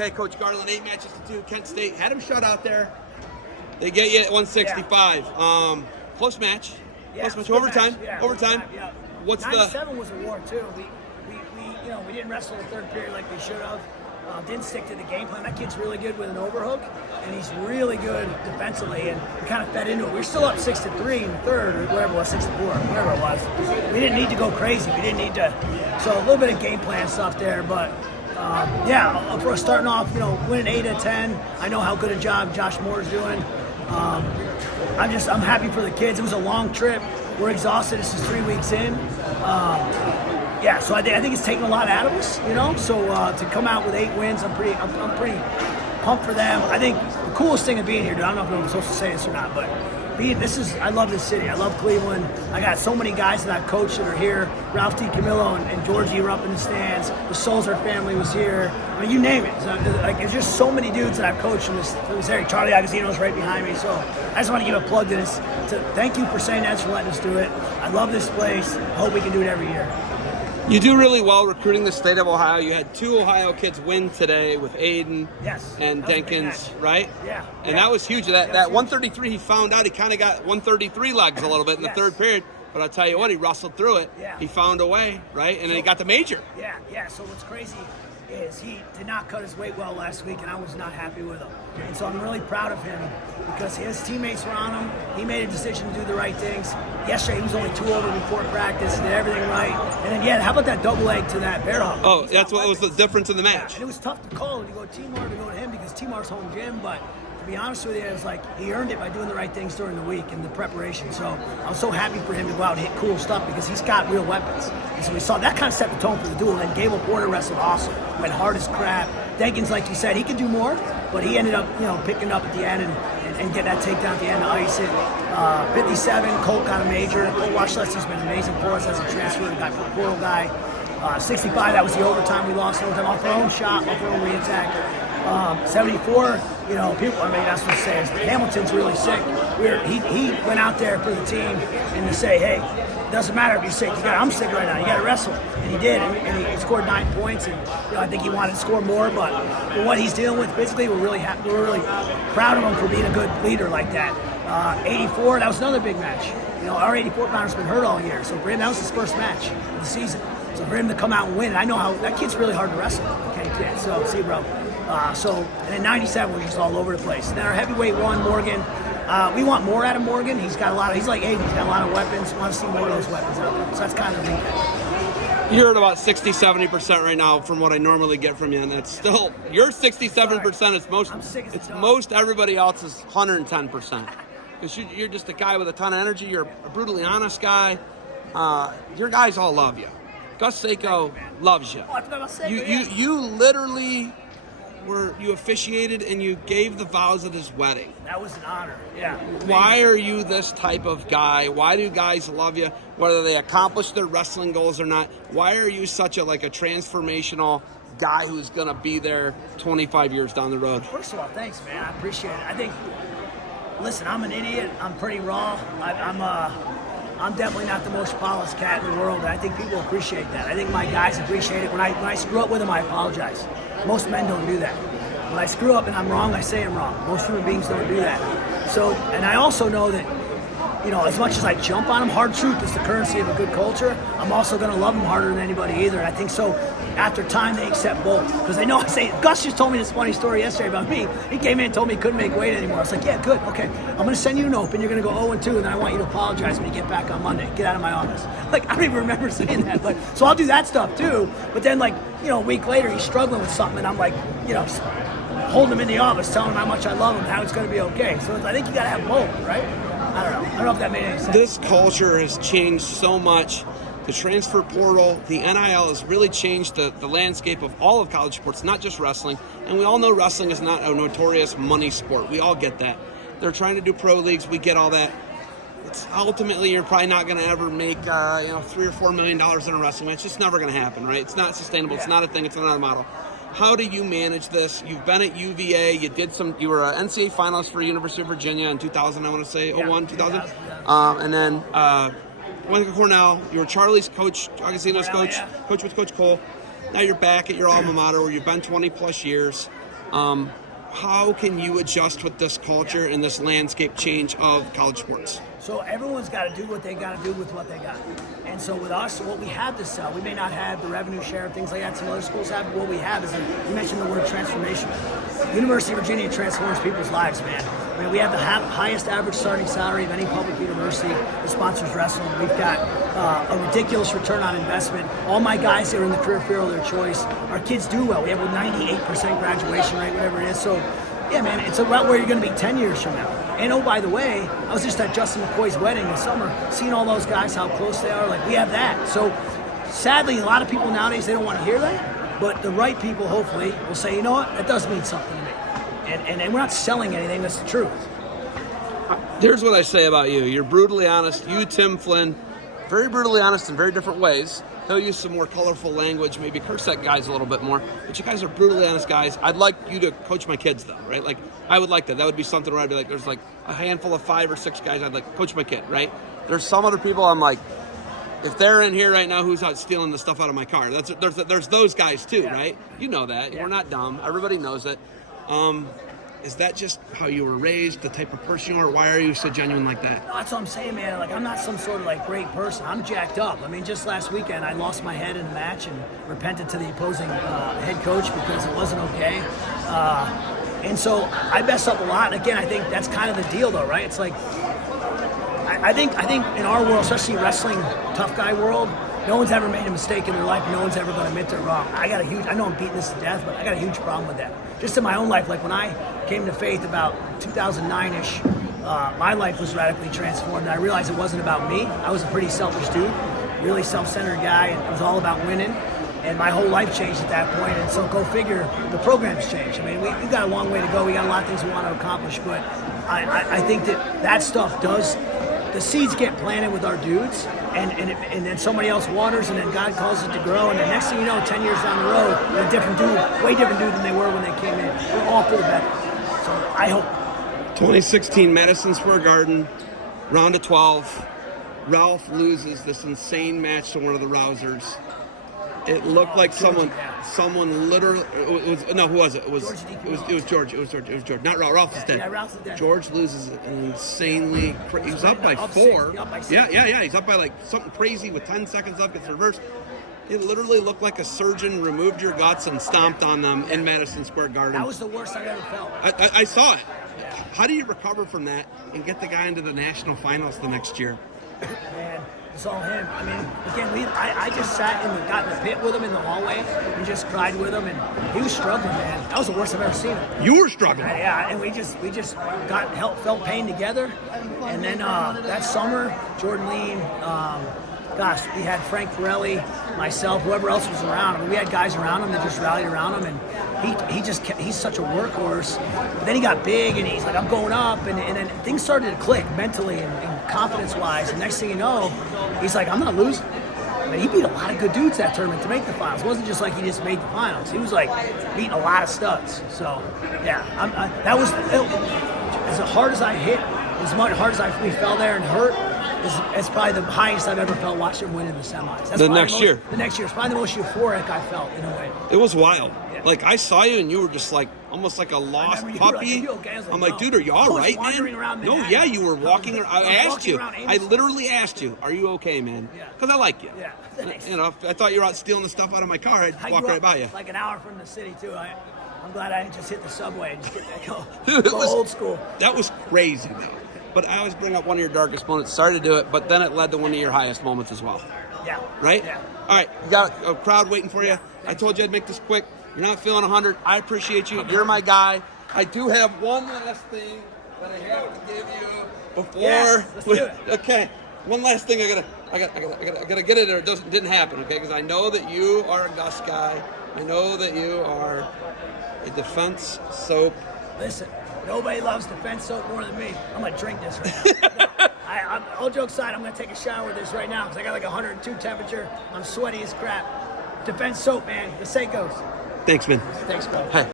Okay, Coach Garland, 8 matches to 2. Kent State had him shut out there. They get you at 165. Yeah. Close match. Yeah, Close match. Overtime. match. Yeah, Overtime. Yeah. What's 97 was a war too. We didn't wrestle the third period like we should have. Didn't stick to the game plan. That kid's really good with an overhook, and he's really good defensively. And we kind of fed into it. We were still up 6-3 in the third, or whatever it was, 6-4, whatever it was. We didn't need to go crazy. We didn't need to. So a little bit of game plan stuff there, but. For starting off, winning 8 of 10. I know how good a job Josh Moore's doing. I'm happy for the kids. It was a long trip. We're exhausted. This is 3 weeks in. So I think it's taken a lot out of us, So to come out with 8 wins, I'm pretty pumped for them. I think the coolest thing of being here, dude, I don't know if I'm supposed to say this or not, but I love this city. I love Cleveland. I got so many guys that I've coached that are here. Ralph T. Camillo and Georgie were up in the stands. The Sulzer family was here. I mean, you name it. So, there's just so many dudes that I've coached from this area. Charlie Agostino's right behind me. So I just want to give a plug to this. Thank you for saying that, for letting us do it. I love this place. I hope we can do it every year. You do really well recruiting the state of Ohio. You had 2 Ohio kids win today with Aiden and Denkins, right? Yeah. And that was huge. That 133, he found out he kind of got 133 legs a little bit in the third period. But I'll tell you what, he wrestled through it. Yeah. He found a way, right? And then he got the major. Yeah. So what's crazy is he did not cut his weight well last week, and I was not happy with him. And so I'm really proud of him because his teammates were on him. He made a decision to do the right things. Yesterday, he was only 2 over before practice, did everything right. And then, how about that double leg to that bear hug? Oh, that's what was the difference in the match. And it was tough to call to go Timar to go to him because Timar's home gym, but to be honest with you, it was like he earned it by doing the right things during the week and the preparation. So I was so happy for him to go out and hit cool stuff because he's got real weapons. And so we saw that kind of set the tone for the duel. And then Gable Porter wrestled awesome, went hard as crap. Denkins, like you said, he could do more, but he ended up, picking up at the end and get that takedown at the end to ice it. 57, Colt got a major. Colt Washlesky's been amazing for us as a transfer portal guy. 65, that was the overtime we lost overtime off our own shot, off our own re-attack. 74, people, that's what to say is Hamilton's really sick. He went out there for the team and to say, hey, it doesn't matter if you're sick. I'm sick right now. You got to wrestle. And he did. And he scored 9 points. And I think he wanted to score more. But for what he's dealing with physically, we're really happy. We're really proud of him for being a good leader like that. 84, that was another big match. Our 84-pounder's been hurt all year. So for him, that was his first match of the season. So for him to come out and win, I know how that kid's really hard to wrestle. Okay, kid. So see, bro. And then 97 was just all over the place. Then our heavyweight one, Morgan. We want more out of Morgan. He's got a lot of. He's like Aiden. He's got a lot of weapons. We want to see more of those weapons out there. So that's kind of the recap. You're at about 60-70% right now from what I normally get from you, and that's still your 67%. It's most. It's most everybody else's 110%. Because you're just a guy with a ton of energy. You're a brutally honest guy. Your guys all love you. Gus Seiko loves you. Oh, I forgot about Seiko, You literally. You officiated and you gave the vows at his wedding. That was an honor, yeah. Why are you this type of guy? Why do guys love you, whether they accomplish their wrestling goals or not? Why are you such a transformational guy who's going to be there 25 years down the road? First of all, thanks, man. I appreciate it. I think, listen, I'm an idiot. I'm pretty raw. I'm definitely not the most polished cat in the world, and I think people appreciate that. I think my guys appreciate it. When I screw up with them, I apologize. Most men don't do that. When I screw up and I'm wrong, I say I'm wrong. Most human beings don't do that. So, and I also know that, as much as I jump on them, hard truth is the currency of a good culture. I'm also going to love them harder than anybody either. And I think so. After time, they accept both because they know I say. Gus just told me this funny story yesterday about me. He came in and told me he couldn't make weight anymore. I was like, yeah, good, okay. I'm going to send you an open. You're going to go 0-2, and then I want you to apologize when you get back on Monday. Get out of my office. I don't even remember saying that. But so I'll do that stuff too. But then, a week later, he's struggling with something, and I'm like, holding him in the office, telling him how much I love him, how it's going to be okay. So I think you got to have both, right? I don't know if that made any sense. This culture has changed so much. The transfer portal, the NIL has really changed the landscape of all of college sports, not just wrestling. And we all know wrestling is not a notorious money sport. We all get that. They're trying to do pro leagues. We get all that. It's ultimately, you're probably not going to ever make $3 or $4 million in a wrestling match. It's just never going to happen, right? It's not sustainable. Yeah. It's not a thing. It's not a model. How do you manage this? You've been at UVA. You were an NCAA finalist for University of Virginia in 2000, I want to say, 01, 2000. And then went to Cornell. You were Charlie's coach, Agostino's coach, coach with Coach Cole. Now you're back at your alma mater where you've been 20 plus years. How can you adjust with this culture and this landscape change of college sports? So everyone's got to do what they got to do with what they got. And so with us, what we have to sell, we may not have the revenue share and things like that some other schools have, but what we have is, you mentioned the word transformation. University of Virginia transforms people's lives, man. I mean, we have the highest average starting salary of any public university that sponsors wrestling. We've got a ridiculous return on investment. All my guys are in the career field of their choice. Our kids do well. We have a 98% graduation rate, whatever it is. So, yeah, man, it's a route where you're going to be 10 years from now. And oh, by the way, I was just at Justin McCoy's wedding this summer, seeing all those guys, how close they are. Like, we have that. So, sadly, a lot of people nowadays, they don't want to hear that. But the right people, hopefully, will say, you know what, that does mean something to me. And we're not selling anything, that's the truth. Here's what I say about you. You're brutally honest. You, Tim Flynn, very brutally honest in very different ways. He'll use some more colorful language, maybe curse at guys a little bit more. But you guys are brutally honest guys. I'd like you to coach my kids, though, right? Like, I would like that. That would be something where I'd be like, there's like a handful of 5 or 6 guys I'd like, coach my kid, right? There's some other people I'm like, if they're in here right now, who's out stealing the stuff out of my car? There's those guys too, yeah. Right? You know that. Yeah. We're not dumb. Everybody knows it. Is that just how you were raised, the type of person you are? Why are you so genuine like that? No, that's what I'm saying, man. Like, I'm not some sort of like great person. I'm jacked up. I mean, just last weekend, I lost my head in a match and repented to the opposing head coach because it wasn't okay. And so I mess up a lot. And again, I think that's kind of the deal, though, right? It's like I think in our world, especially wrestling, tough guy world, no one's ever made a mistake in their life. No one's ever going to admit they're wrong. I know I'm beating this to death, but I got a huge problem with that. Just in my own life, like when I came to faith about 2009-ish, my life was radically transformed. And I realized it wasn't about me. I was a pretty selfish dude, really self-centered guy, and it was all about winning. And my whole life changed at that point. And so go figure, the program's changed. I mean, we got a long way to go. We got a lot of things we want to accomplish, but I think that stuff does. The seeds get planted with our dudes, and then somebody else waters, and then God calls it to grow, and the next thing you know, 10 years down the road, they're a different dude, way different dude than they were when they came in. We're all for the better. So I hope. 2016 Madison Square Garden, round of 12. Ralph loses this insane match to one of the Rousers. It looked like someone literally. Who was it? It was George. It was George. Not Ralph. Ralph is dead. Yeah, Ralph is dead. George loses an insanely. He was up by 4. Yeah. He's up by like something crazy with 10 seconds left. Gets reversed. It literally looked like a surgeon removed your guts and stomped on them in Madison Square Garden. That was the worst I've ever felt. I saw it. Yeah. How do you recover from that and get the guy into the national finals the next year? Man, it's all him. I mean, again, I just got in the pit with him in the hallway and just cried with him, and he was struggling, man. That was the worst I've ever seen him. You were struggling. Yeah, and we just felt pain together, and then that summer, Jordan Lean, we had Frank Pirelli, myself, whoever else was around him. We had guys around him that just rallied around him, and he's such a workhorse. But then he got big, and he's like, I'm going up, and then things started to click mentally and confidence-wise. And next thing you know, he's like, I'm not losing. I mean, he beat a lot of good dudes that tournament to make the finals. It wasn't just like he just made the finals. He was like beating a lot of studs. So, yeah, that was as hard as I hit, as much hard as we fell there and hurt. It's probably the highest I've ever felt watching him win in the semis. That's the next year. The next year. It's probably the most euphoric I felt in a way. It was wild. Yeah. Like, I saw you and you were just like, almost like a lost puppy. I'm like, dude, are you all right, man? No, yeah, you were walking around. I asked you. I literally asked you, are you okay, man? Because I like you. Yeah. You know, if I thought you were out stealing the stuff out of my car, I'd walk right by you. Like an hour from the city, too. I'm glad I didn't just hit the subway and just get that go old school. That was crazy, though. But I always bring up one of your darkest moments. Sorry to do it, but then it led to one of your highest moments as well. Yeah. Right? Yeah. All right. You got a crowd waiting for you. Yeah. I told you I'd make this quick. You're not feeling 100. I appreciate you. You're my guy. I do have one last thing that I have to give you before. Yes, let's do it. Okay. One last thing I gotta get it, or it didn't happen. Okay, because I know that you are a Gus guy. I know that you are a defense soap. Listen. Nobody loves defense soap more than me. I'm going to drink this right now. All jokes aside, I'm going to take a shower with this right now because I got like 102 temperature. I'm sweaty as crap. Defense soap, man. The Seikos. Thanks, man. Thanks, bro. Hey.